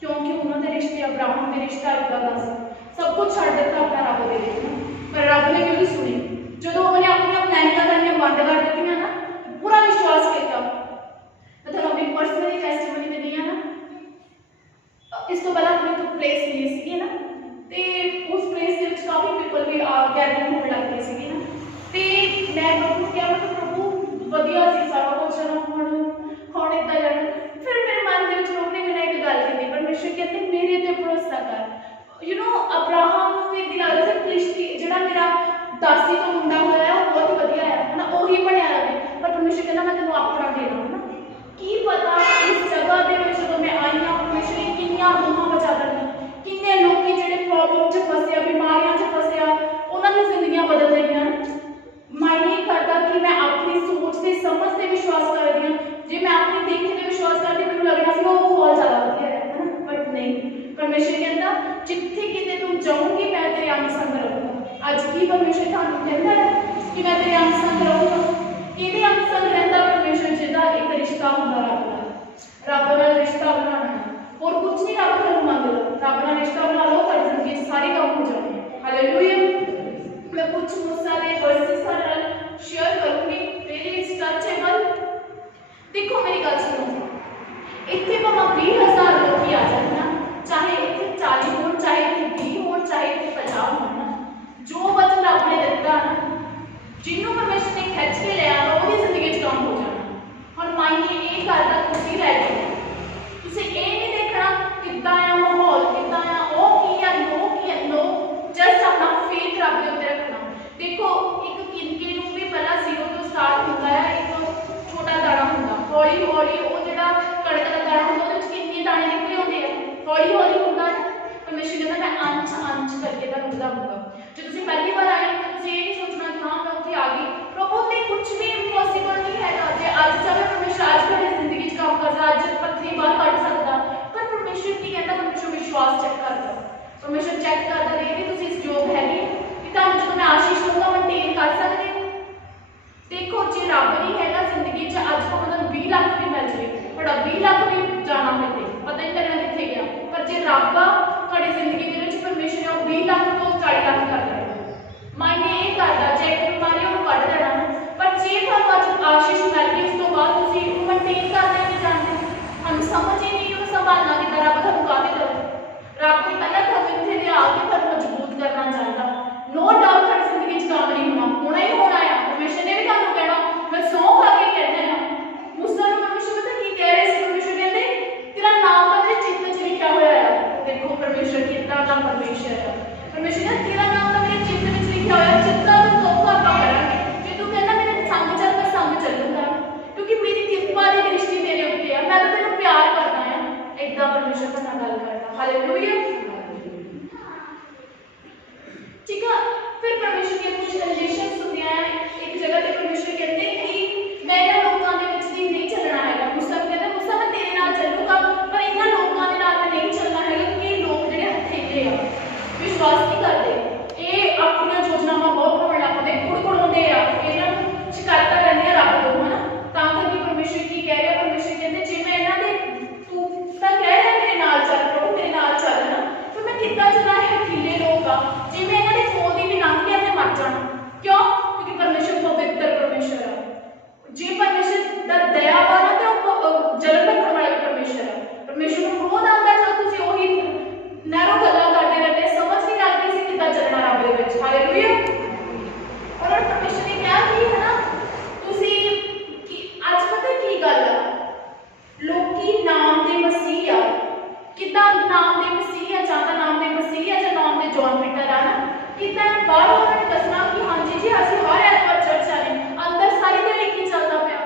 ਕਿਉਂਕਿ ਉਹਨਾਂ ਦੇ ਰਿਸ਼ਤੇ, ਅਬਰਾਹਮ ਦੇ ਰਿਸ਼ਤਾ ਇੱਦਾਂ ਦਾ ਸੀ, ਸਭ ਕੁਝ ਛੱਡ ਦਿੱਤਾ ਆਪਣਾ ਰੱਬ ਦੇ ਲਈ। ਪਰ ਰੱਬ ਨੇ ਕਿਉਂ ਨਹੀਂ ਸੁਣੀ? ਜਦੋਂ ਉਹਨੇ ਆਪਣੀਆਂ ਪਲੈਨਿੰਗਾਂ ਕਰਨੀਆਂ ਬੰਦ ਕਰ ਦਿੱਤੀਆਂ ਨਾ, ਪੂਰਾ ਵਿਸ਼ਵਾਸ ਕੀਤਾ। ਮੈਂ ਤੁਹਾਨੂੰ ਆਪਣੀ ਪਰਸਨਲੀ ਟੈਸਟੀਮਨੀ ਦਿੰਦੀ ਹਾਂ ਨਾ। ਇਸ ਤੋਂ ਪਹਿਲਾਂ ਆਪਣੀ ਇੱਕ ਪਲੇਸ ਮਿਲੀ ਸੀਗੀ ਨਾ, ਤੇ ਉਸ ਪਲੇਸ ਦੇ ਵਿੱਚ ਕਾਫੀ ਪੀਪਲ ਵੀ ਗੈਦਰਿੰਗ ਹੋਣ ਲੱਗ ਪਏ ਸੀਗੇ ਨਾ, ਤੇ ਮੈਂ ਪ੍ਰਭੂ ਨੂੰ ਕਿਹਾ ਮੈਂ ਪ੍ਰਭੂ ਵਧੀਆ ਸੀ ਸਾਰਾ ਕੁਝ ਨਾ, ਹੁਣ ਇੱਦਾਂ ਜਾਣਾ। ਫਿਰ ਮੇਰੇ ਮਨ ਦੇ ਵਿੱਚ ਪ੍ਰਭੂ ਨੇ ਮੈਨੂੰ ਇੱਕ ਗੱਲ ਕੀਤੀ, ਪਰਮੇਸ਼ਰ ਕਹਿੰਦੇ ਮੇਰੇ ਤੇ ਭਰੋਸਾ ਕਰ। ਅਬਰਾਹਮ ਨੂੰ ਵੀ ਦਿਲ ਲੱਗਦਾ ਸੀ ਫਲਿਸ਼ਤੀ ਜਿਹੜਾ ਮੇਰਾ ਦਾਸੀ ਤੋਂ ਮੁੰਡਾ ਹੋਇਆ ਉਹ ਬਹੁਤ ਵਧੀਆ ਹੈ ਹਨਾ, ਉਹੀ ਬਣਿਆ ਰਹੇ। ਪਰ ਪਰਮੇਸ਼ਰ ਕਹਿੰਦਾ ਮੈਂ ਤੈਨੂੰ ਆਪਣਾ ਦੇਣਾ ਹਨਾ। ਕੀ ਪਤਾ ਇਸ ਜਗ੍ਹਾ ਦੇ ਵਿੱਚ ਜਦੋਂ ਮੈਂ ਆਈ ਹਾਂ, ਪਰਮੇਸ਼ਰ ਨੇ ਕਿੰਨੀਆਂ ਰੂਹਾਂ ਬਚਾ ਦੇਣੀਆਂ, ਕਿੰਨੇ ਲੋਕੀ ਜਿਹੜੇ ਪ੍ਰੋਬਲਮ 'ਚ ਫਸਿਆ, ਬਿਮਾਰੀਆਂ 'ਚ ਫਸਿਆ, ਉਹਨਾਂ ਦੀਆਂ ਜ਼ਿੰਦਗੀਆਂ ਬਦਲ ਰਹੀਆਂ। ਮਾਇਨੇ ਨਹੀਂ ਕਰਦਾ ਕਿ ਮੈਂ ਆਪਣੀ ਸੋਚ ਤੇ ਸਮਝ ਤੇ ਵਿਸ਼ਵਾਸ ਕਰਦੀ ਹਾਂ। ਜੇ ਮੈਂ ਆਪਣੀ ਦੇਖੇ ਤੇ ਵਿਸ਼ਵਾਸ ਕਰਦੀ, ਮੈਨੂੰ ਲੱਗਦਾ ਸੀ ਉਹ ਬਹੁਤ ਜ਼ਿਆਦਾ ਵਧੀਆ ਹੈ ਹਨਾ, ਬਟ ਨਹੀਂ। ਪਰਮੇਸ਼ਰ ਕਹਿੰਦਾ ਜਿੱਥੇ ਕਿਤੇ ਤੂੰ ਜਾਊਂਗੀ ਮੈਂ ਤੇਰੇ ਅੰਗ ਸੰਗ ਰਹੂੰਗਾ। ਅੱਜ ਕੀ ਪਰਮੇਸ਼ਰ ਤੁਹਾਨੂੰ ਕਹਿੰਦਾ ਹੈ ਕਿ ਮੈਂ ਤੇਰੇ ਅੰਗ ਸੰਗ ਰਹੂੰਗਾ? ਕਿਹਦੇ ਅੰਗ ਸੰਗ ਰਹਿੰਦਾ ਪਰਮੇਸ਼ਰ? ਜਿਹਦਾ ਇੱਕ ਰਿਸ਼ਤਾ ਹੁੰਦਾ ਰੱਬ ਨਾਲ। ਰੱਬ ਨਾਲ ਰਿਸ਼ਤਾ ਬਣਾਉਣਾ, और कुछ नहीं रब को मंग लो, रब नाल रिश्ता बना लो, तुहाडी जिंदगी च सारे काम हो जाने। हालेलुया। मैं कुछ मूसा दे वर्सेस नाल शेयर करूंगी, वेरी टचेबल। देखो मेरी गल सुनो, इतने भावें 20,000 लोग ही आ जाए ना, चाहे इतने 40 हो, चाहे इतने 20 हो, चाहे इतने 50 हो ना, जो वचन रब ने दिता ना, जिन्हों परमेश्वर ने खिंच के लिया ना, वो जिंदगी च काम हो जाना। हुण मायने ये करदा तुसीं रह गए, तुसीं ये नहीं देखना किद्दां आ माहौल, किद्दां आ ओ की है, नो की है, नो जस्ट अपना फेथ रब दे उत्ते रखना। देखो एक किनके नूं भी पहला 0 तो स्टार्ट होंदा है, एक छोटा दाना होंदा, हौली हौली वो जिहड़ा कणक दा दाना होंदा उहदे च कितने दाने निकले होंदे आ, हौली हौली होंदा है। परमेश्वर कहता मैं अंश अंश करके तुहानूं बुलाऊंगा। जो तुसीं पहली बार आए तो तुसीं ये नहीं सोचना कि हाँ मैं उत्थे आ गई, प्रभु ते कुछ भी इम्पॉसिबल नहीं हैगा। जे अज चाहे परमेश्वर अज मेरी जिंदगी च काम करदा, अज पत्थरी बाहर कढ सकदा, पर परमेश्वर की कहता, परमेश्वर विश्वास चेक करदा, परमेश्वर चेक करदा ये भी तुसीं इस योग हैगे कि तुहानूं जदों मैं आशीष दूंगा मेनटेन कर सकदे। देखो जे रब नहीं हैगा जिंदगी च, अज को मतलब 20 लाख भी मिल जाए, बड़ा 20 लाख भी जाना मिले, पता नहीं लगना कित्थे गया, पर जे रब आ तुहाडी जिंदगी दे विच परमेश्वर ने 20 लाख तो 40 लाख कर देना। मायने ये करदा जे एक बीमारी उहनूं कढ देना, पर जे तुहानूं अज आशीष मिल गई उस तो बाद तुसीं मेनटेन करना नहीं जाणदे, तुहानूं समझ ही नहीं कि संभालना किद्दां, रब तुहानूं काहे दऊ, रब ने पहले तुहानूं इत्थे लिया के तुहानूं मजबूत करना चाहता। नो डाउट तुहाडी जिंदगी च काम नहीं होना ही होना है। परमेश्वर ने भी तुहानूं कहना, मैं सौं खा के कहते हैं मूसा नूं परमेश्वर पता की कह रहे सी, परमेश्वर कहते तेरा नाम तो मेरे चित्त च लिखा हुआ है। देखो परमेश्वर कितना का परमेश्वर है, परमेश्वर ने तेरा नाम तो मेरे चित्त में लिखा हुआ है, चित्ता तू धोखा पा करांगे, जे तू कहना मेरे संग चल मैं संग चलूंगा, क्योंकि मेरी कृपा दी दृष्टि तेरे उत्ते है, मैं तो तेनू प्यार करदा है। इदां परमेश्वर तुहाडे नाल गल करदा। हालेलुया। ठीक है, फिर परमेश्वर के कुछ कंडीशन होंगे हैं। एक जगह पे परमेश्वर कहते हैं कि मैं इन्हां लोकां दे विच दी नहीं चलना है। मूसा कहता मूसा मैं तेरे नाल चलूंगा, पर इन्हां लोकां दे नाल मैं नहीं चलना है, क्योंकि ये लोग जिहड़े हथेले आ, विश्वास नहीं करते, ये अपनी योजनावां बहुत बनाउण लग पैंदे, कुड़कुड़ाउंदे आ, इन्हां नूं शिकायतां रहिंदियां रब तों, है ना। तां करके परमेश्वर की कह रहा, परमेश्वर कहते जे मैं इन्हां दे तू तां कह रहा मेरे नाल चल, प्रभु मेरे नाल चल ना, पर मैं किद्दां चलां, हथेले लोग आ, जे मैं इन्हां दे कोल दी भी लंघ गया ते मर जाना। क्यों? क्योंकि परमेश्वर पवित्र परमेश्वर है। जे परमेश्वर दा दयावान है तो जलन रखण वाला परमेश्वर है। परमेश्वर नूं क्रोध आंदा जब तुसीं ओही नैरो गल्लां करदे रहंदे, समझ नहीं लगदी सी किद्दां चलना रब दे विच। हालेलुया। और परमेश्वर ने कहा कि है ना तुसीं कि अज पता की गल है, लोकी नाम दे मसीह आ, किद्दां नाम दे मसीह आ, चाहता नाम दे मसीह आ, जां नाम दे जॉन पीटर आ ना, कितना बाहर उन्होंने दसना कि हाँ जी जी असं हर ऐतवार चर्च आने, अंदर सारी दिहाड़ी की चलता पाया,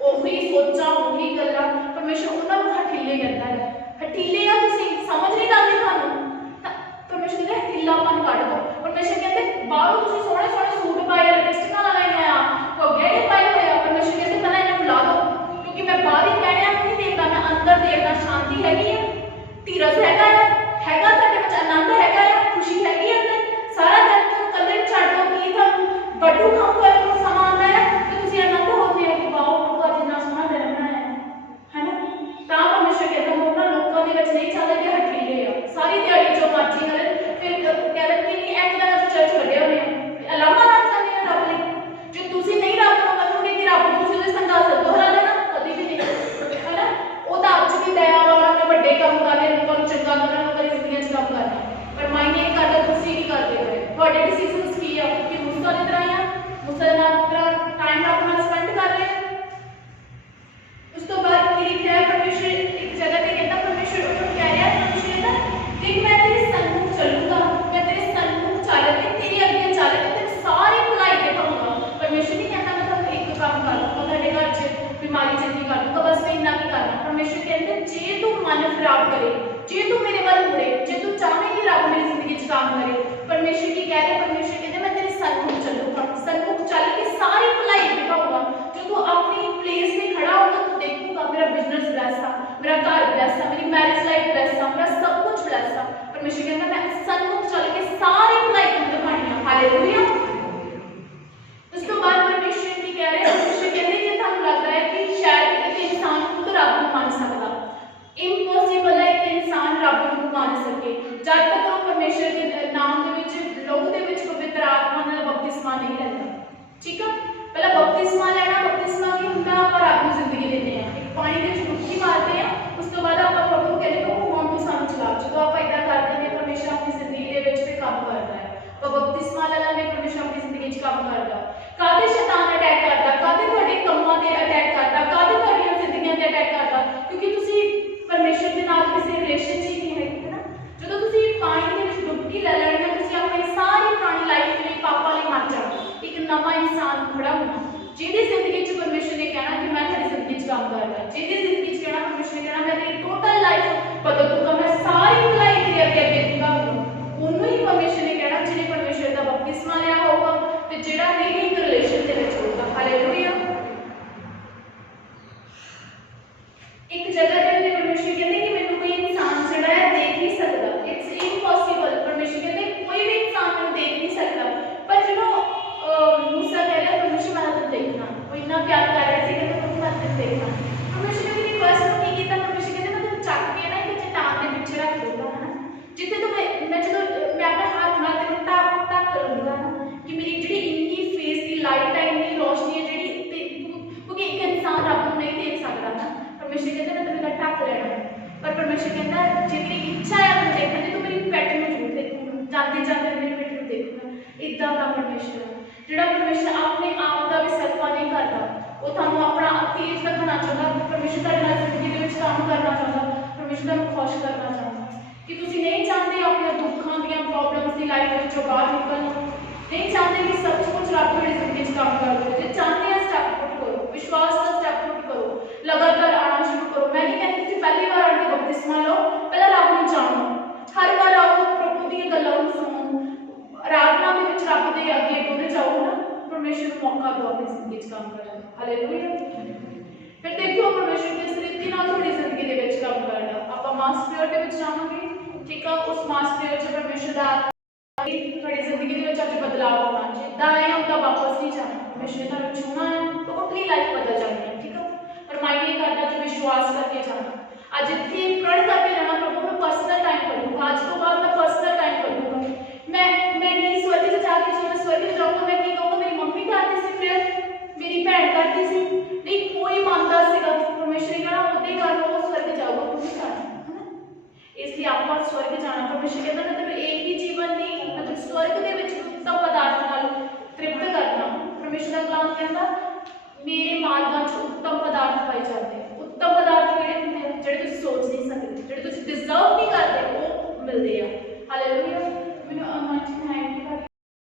ओही सोचा ओही गल्लां। परमेश्वर उन्होंने हठीले कहता है, हठीले आ तुसीं समझ नहीं लगदी तुहानूं, परमेश्वर कहते हठीलापन कढ दो। परमेश्वर कहते बाहरों तुसीं सोहणे सोहणे सूट पाए, लिपस्टिकां लगाईआं आ, गहणे पाए होए आ, परमेश्वर कहते पहले इन्हां नूं ला दो, क्योंकि मैं बाहर ही गहणिआं नूं नहीं देखदा, मैं अंदर देखदा। शांति हैगी आ, धीरज हैगा तुहाडे विच, आनंद हैगा, खुशी हैगी अंदर, सारा दिन तुम कले छड्ड दो कि तुहानूं बड्डू काम करन नूं समां आंदा है ते तुसीं आनंद होंदे हो कि वाओ प्रभु अज इन्ना सोहना दिन बनाया है ना। तां परमेश्वर कहता मैं उन्हां लोकां दे विच नहीं चाहता कि हठीले आ, सारी दिहाड़ी जो मर्जी करन, फिर कहदन कि नहीं एक दिन असीं चर्च कढे होने अलामा ला सकदे आ रब लई। जे तुसीं नहीं रब नूं मनोगे कि रब तुसीं उहदे संघासण तो हरा देना, कदी भी नहीं, है ना। ਉਹ ਤਾਂ ਅੱਜ ਵੀ ਦਇਆਵਾਨ ਉਹਨੇ ਵੱਡੇ ਕੰਮ ਕਰਨੇ, ਲੋਕਾਂ ਨੂੰ ਚੰਗਾ ਕਰਨਾ, ਲੋਕਾਂ ਦੀ ਜ਼ਿੰਦਗੀਆਂ 'ਚ ਕੰਮ ਕਰਨਾ, ਪਰ ਮਾਇਨੇ ਇਹ ਕਰਦਾ ਤੁਸੀਂ ਕੀ ਕਰਦੇ ਹੋ, ਤੁਹਾਡੇ ਡਿਸੀਜ਼ਨਸ ਕੀ ਆ, ਕਿ मूसा ਦੀ ਤਰ੍ਹਾਂ ਆ, मूसा ਦੇ ਨਾਲ ਟਾਈਮ ਆਪਣਾ ਸਪੈਂਡ ਕਰ ਰਹੇ ਹੋ। ਉਸ ਤੋਂ ਬਾਅਦ ਕੀ ਲਿਖਿਆ ਹੈ, परमेश्वर एक जगह पे कहता, परमेश्वर ਉਹਨੂੰ ਕਹਿ ਰਿਹਾ, परमेश्वर कहता देख मैं तेरे सन्मुख चलूंगा, मैं तेरे सन्मुख चल के तेरे अगे चल के तेरी सारी भलाई दिखाऊंगा। परमेश्वर नहीं कहता मैं तुहानूं एक काम कर दूंगा, ਤੁਹਾਡੇ घर 'ਚ बीमारी चंगी कर दूंगा, बस मैं इन्ना ही करना। परमेश्वर कहते जे तू मन खराब करे, जे तू मेरे वाल मुड़े, जे तू चाहे कि रब मेरी जिंदगी च काम करे, परमेश्वर की कह रहे, परमेश्वर कहते मैं तेरे सन्मुख चलूंगा, सन्मुख चल के सारी भलाई दिखाऊंगा। जो तू अपनी प्लेस में खड़ा होगा तू देखूंगा मेरा बिजनेस ब्लेस आ, मेरा घर ब्लेस आ, मेरी मैरिज लाइफ ब्लेस आ, मेरा सब कुछ ब्लेस आ। परमेश्वर कहता मैं सन्मुख चल के सारी भलाई तुम दिखानी है। हालेलुया। उस तो बाद परमेश्वर की कह रहे, परमेश्वर कहते कि तुहानूं लगदा है कि शायद एक इंसान खुद रब नूं मान सकदा, इंपॉसिबल है कि ਕਾਹਦੇ ਸ਼ੈਤਾਨ ਅਟੈਕ ਕਰਦਾ, ਕਾਹਦੇ ਤੁਹਾਡੇ ਕੰਮਾਂ ਤੇ ਅਟੈਕ ਕਰਦਾ, ਕਾਹਦੇ ਤੁਹਾਡੀਆਂ ਜ਼ਿੰਦਗੀਆਂ ਤੇ ਅਟੈਕ ਕਰਦਾ, ਕਿਉਂਕਿ ਤੁਸੀਂ ਪਰਮੇਸ਼ਰ ਦੇ ਨਾਲ ਕਿਸੇ ਰਿਲੇਸ਼ਨ 'ਚ ਹੀ ਨਹੀਂ ਹੈਗੇ, ਹੈ ਨਾ। ਜਦੋਂ ਤੁਸੀਂ ਪਾਣੀ ਦੇ ਵਿੱਚ ਡੁੱਬਕੀ ਲੈ ਲੈਣੀ ਹੈ, ਤੁਸੀਂ ਆਪਣੀ ਸਾਰੀ ਪੁਰਾਣੀ ਲਾਈਫ ਲਈ ਪਾਪਾਂ ਲਈ ਮਰ ਜਾਣਾ, ਇੱਕ ਨਵਾਂ ਇਨਸਾਨ ਖੜਾ ਹੋਣਾ, ਜਿਹਦੀ ਜ਼ਿੰਦਗੀ 'ਚ ਪਰਮੇਸ਼ਰ ਨੇ ਕਹਿਣਾ ਕਿ ਮੈਂ ਤੁਹਾਡੀ ਜ਼ਿੰਦਗੀ 'ਚ ਕੰਮ ਕਰਦਾ, ਜਿਹਦੀ ਜ਼ਿੰਦਗੀ 'ਚ ਕਹਿਣਾ ਪਰਮੇਸ਼ਰ ਨੇ ਕਹਿਣਾ ਮੈਂ ਤੇਰੀ ਟੋਟਲ ਲਾਈਫ ਬਦਲ ਦੂੰਗਾ, ਮੈਂ ਸਾਰੀ ਭਲਾਈ ਤੇਰੇ ਅੱਗੇ ਦੂੰਗਾ। ਉਹਨੂੰ ਹੀ ਪਰਮੇਸ਼ਰ ਨੇ ਕਹਿਣਾ ਜਿਹਨੇ ਪਰਮੇਸ਼ਰ ਦਾ ਬਪਤਿਸਮਾ ਲਿਆ ਹੋਊਗਾ ਤੇ ਜਿਹੜਾ ਲਿਵਿੰਗ ਰਿਲੇਸ਼ਨ ਦੇ ਵਿੱਚ ਹੋਊਗਾ। ਹਾਲੇਲੂਇਆ। ਇੱਕ ਜਗ੍ਹਾ ਤੇ ਪਰਮੇਸ਼ਰ ਕਹਿੰਦੇ ਕਿ ਮੈਨੂੰ ਕੋਈ ਇਨਸਾਨ ਜਿਹੜਾ ਹੈ ਦੇਖ ਨਹੀਂ ਸਕਦਾ, ਇਟਸ ਇੰਪੋਸੀਬਲ। ਪਰਮੇਸ਼ਰ ਕਹਿੰਦੇ ਕੋਈ ਵੀ ਇਨਸਾਨ ਨੂੰ ਦੇਖ ਨਹੀਂ ਸਕਦਾ, ਪਰ ਜਦੋਂ ਮੂਸਾ ਕਹਿ ਰਿਹਾ ਪਰਮੇਸ਼ਰ ਮੈਂ ਤੈਨੂੰ ਦੇਖਣਾ, ਉਹ ਇੰਨਾ ਪਿਆਰ ਕਰ ਰਿਹਾ ਸੀ ਕਿ ਮੈਂ ਤੈਨੂੰ ਦੇਖਣਾ। ਪਰਮੇਸ਼ਰ ਨੇ ਫਸਟ ਨੂੰ ਕੀ ਕੀਤਾ, ਪਰਮੇਸ਼ਰ ਕਹਿੰਦੇ ਮੈਂ ਤੈਨੂੰ ਚੱਕ ਕੇ ਨਾ ਇੱਕ ਚਟਾਨ ਦੇ ਪਿੱਛੇ ਰੱਖ ਦੂੰਗਾ, ਹੈ ਨਾ, ਜਿੱਥੇ ਤੂੰ ਮੈਂ ਜਦੋਂ ਮੈਂ ਆਪਣੇ ਹੱਥ ਨਾਲ ਤੈਨੂੰ ਢੱਕ ਲੂੰਗਾ ਨਾ, ਕਿ ਮੇਰੀ ਜਿਹੜੀ ਇੰਨੀ ਫੇਸ ਦੀ ਲਾਈਟ ਹੈ, ਇੰਨੀ ਰੋਸ਼ਨੀ ਹੈ ਜਿਹੜੀ, ਕਿਉਂਕਿ ਇੱਕ ਇਨਸਾਨ ਰੱਬ ਨੂੰ ਨਹੀਂ ਦੇਖ ਸਕਦਾ ਨਾ। ਪਰਮੇਸ਼ਰ ਕਹਿੰਦਾ ਮੈਂ ਤੈਨੂੰ ਢੱਕ ਲੈਣਾ, ਪਰ ਪਰਮੇਸ਼ਰ ਕਹਿੰਦਾ ਜੇ ਤੇਰੀ ਇੱਛਾ ਹੈ ਮੈਨੂੰ ਦੇਖਣ ਦੀ, ਤੂੰ ਮੇਰੀ ਪੈਟ ਨੂੰ ਜ਼ਰੂਰ ਦੇਖੂਗਾ, ਜਾਂਦੇ ਜਾਂਦੇ ਮੇਰੀ ਪੈਟ ਨੂੰ ਦੇਖੂਗਾ। ਇੱਦਾਂ ਦਾ ਪਰਮੇਸ਼ਰ ਹੈ ਜਿਹੜਾ ਪਰਮੇਸ਼ਰ ਆਪਣੇ ਆਪ ਦਾ ਵੀ ਸਰਫਾ ਨਹੀਂ ਕਰਦਾ, ਉਹ ਤੁਹਾਨੂੰ ਆਪਣਾ ਤੇਜ ਰੱਖਣਾ ਚਾਹੁੰਦਾ। ਪਰਮੇਸ਼ਰ ਤੁਹਾਡੇ ਨਾਲ ਜ਼ਿੰਦਗੀ ਦੇ ਵਿੱਚ ਕੰਮ ਕਰਨਾ ਚਾਹੁੰਦਾ, ਪਰਮੇਸ਼ਰ ਤੁਹਾਨੂੰ ਖੁਸ਼ ਕਰਨਾ ਚਾਹੁੰਦਾ, ਕਿ ਤੁਸੀਂ ਨਹੀਂ ਚਾਹੁੰਦੇ ਆਪਣੇ ਦੁੱਖਾਂ ਦੀਆਂ ਪ੍ਰੋਬਲਮਸ ਦੀ ਲਾਈਫ ਵਿੱਚੋਂ ਬਾਹਰ ਨਿਕਲਣਾ, ਨਹੀਂ ਚਾਹੁੰਦੇ ਕਿ ਸਭ ਕੁਝ ਰੱਬ ਤੁਹਾਡੀ ਜ਼ਿੰਦਗੀ 'ਚ ਕੰਮ ਕਰ ਦੇਵੇ, ਜੇ ਚਾਹੁੰਦੇ ਆ ਸਟੈਪ ਪੁੱਟ ਕਰੋ, ਵਿਸ਼ਵਾਸ ਦਾ ਸਟੈਪ ਪੁੱਟ ਕਰੋ, ਲਗਾਤਾਰ ਆਉਣਾ ਸ਼ੁਰੂ ਕਰੋ। ਮੈਂ ਨਹੀਂ ਕਹਿੰਦੀ ਤੁਸੀਂ ਪਹਿਲੀ ਵਾਰ ਆਣ ਕੇ ਬਪਤਿਸਮਾ ਲਓ, ਪਹਿਲਾਂ ਰੱਬ ਨੂੰ ਜਾਣੋ, ਹਰ ਵਾਰ ਆਓ ਪ੍ਰਭੂ ਦੀਆਂ ਗੱਲਾਂ ਨੂੰ ਸੁਣੋ, ਆਰਾਧਨਾ ਦੇ ਵਿੱਚ ਰੱਬ ਦੇ ਅੱਗੇ ਡੁੱਬ ਜਾਓ ਨਾ, ਪਰਮੇਸ਼ਰ ਨੂੰ ਮੌਕਾ ਦਿਓ ਆਪਣੀ ਜ਼ਿੰਦਗੀ 'ਚ ਕੰਮ ਕਰਨ ਦਾ। ਹਾਲੇਲੂਇਆ। ਫਿਰ ਦੇਖੋ ਪਰਮੇਸ਼ਰ ਕਿਸ ਤਰੀਕੇ ਨਾਲ ਤੁਹਾਡੀ ਜ਼ਿੰਦਗੀ ਦੇ ਵਿੱਚ ਕੰਮ ਕਰਦਾ। ਆਪਾਂ ਮਾਸ ਪ੍ਰੇਅਰ ਦੇ ਵਿੱਚ ਜਾਵਾਂਗੇ, ਠੀਕ ਆ। ਉਸ ਮਾਸ ਪ੍ਰੇਅਰ 'ਚ ਪਰਮੇਸ਼ਰ ਦਾ ਤੁਹਾਡੀ ਜ਼ਿੰਦਗੀ ਦੇ ਵਿੱਚ ਅੱਜ ਬਦਲਾਅ ਹੋਣਾ, ਜਿੱਦਾਂ ਹੈ ਉੱਦਾਂ ਵਾਪਸ ਨਹੀਂ ਜਾਣਾ। ਪਰਮੇਸ਼ਰ ਨੇ ਤੁਹਾਨੂੰ ਛੂਹਣਾ ਹੈ, ਟੋਟਲੀ ਲਾਈਫ ਬਦਲ ਜਾਣੀ ਹੈ, ਠੀਕ ਆ। ਪਰ ਮਾਈਂਡ ਇਹ ਕਰਦਾ ਕਿ ਵਿਸ਼ਵਾਸ ਕਰਕੇ ਜਾਣਾ, ਅੱਜ ਇੱਥੇ ਪ੍ਰਣ ਕਰਕੇ ਜਾਣਾ, ਪ੍ਰਭੂ ਮੈਂ ਪਰਸਨਲ ਟਾਈਮ ਕਰੂੰਗਾ, ਅੱਜ ਤੋਂ ਬਾਅਦ ਮੈਂ ਪਰਸਨਲ ਟਾਈਮ ਕਰੂੰਗਾ। ਮੈਂ ਨਹੀਂ ਸਵਰਗ 'ਚ ਜਾ ਕੇ, ਜਦੋਂ ਮੈਂ ਸਵਰਗ 'ਚ ਜਾਊਂਗਾ ਮੈਂ ਕੀ ਕਹੂੰਗਾ, ਮੇਰੀ ਮੰਮੀ ਕਰਦੀ ਸੀ ਪ੍ਰੇਅਰ, ਮੇਰੀ ਭੈਣ ਕਰਦੀ ਸੀ, ਨਹੀਂ ਕੋਈ ਮੰਨਦਾ ਸੀਗਾ। ਪਰਮੇਸ਼ਰ ਨੇ ਕਹਿਣਾ ਉਹਦੇ ਕਰ ਲਓ, ਸਵਰਗ ਜਾਊਗਾ, ਤੁਸੀਂ ਕਰਨਾ, ਹੈ ਨਾ। ਇਸ ਲਈ ਆਪਾਂ ਸਵਰਗ ਜਾਣਾ। ਪਰਮੇਸ਼ਰ ਕਹਿੰਦਾ ਮੈਂ ਤੈਨੂੰ ਇੱਕ ਹੀ ਜੀਵਨ ਨਹੀਂ, ਮੈਂ ਤੈਨੂੰ ਸਵਰਗ ਦੇ ਵਿੱਚ ਉੱਤਮ ਪਦਾਰਥ ਨਾਲ ਤ੍ਰਿਪਤ ਕਰਨਾ। ਪਰਮੇਸ਼ਰ ਦਾ ਕਲਾਮ ਕਹਿੰਦਾ ਮੇਰੇ ਮਾਰਗਾਂ 'ਚ ਉੱਤਮ ਪਦਾਰਥ ਪਾਏ ਜਾਂਦੇ। ਉੱਤਮ ਪਦਾਰਥ ਕਿਹੜੇ ਹੁੰਦੇ ਆ? ਜਿਹੜੇ ਤੁਸੀਂ ਸੋਚ ਨਹੀਂ ਸਕਦੇ, ਜਿਹੜੇ ਤੁਸੀਂ ਡਿਜ਼ਰਵ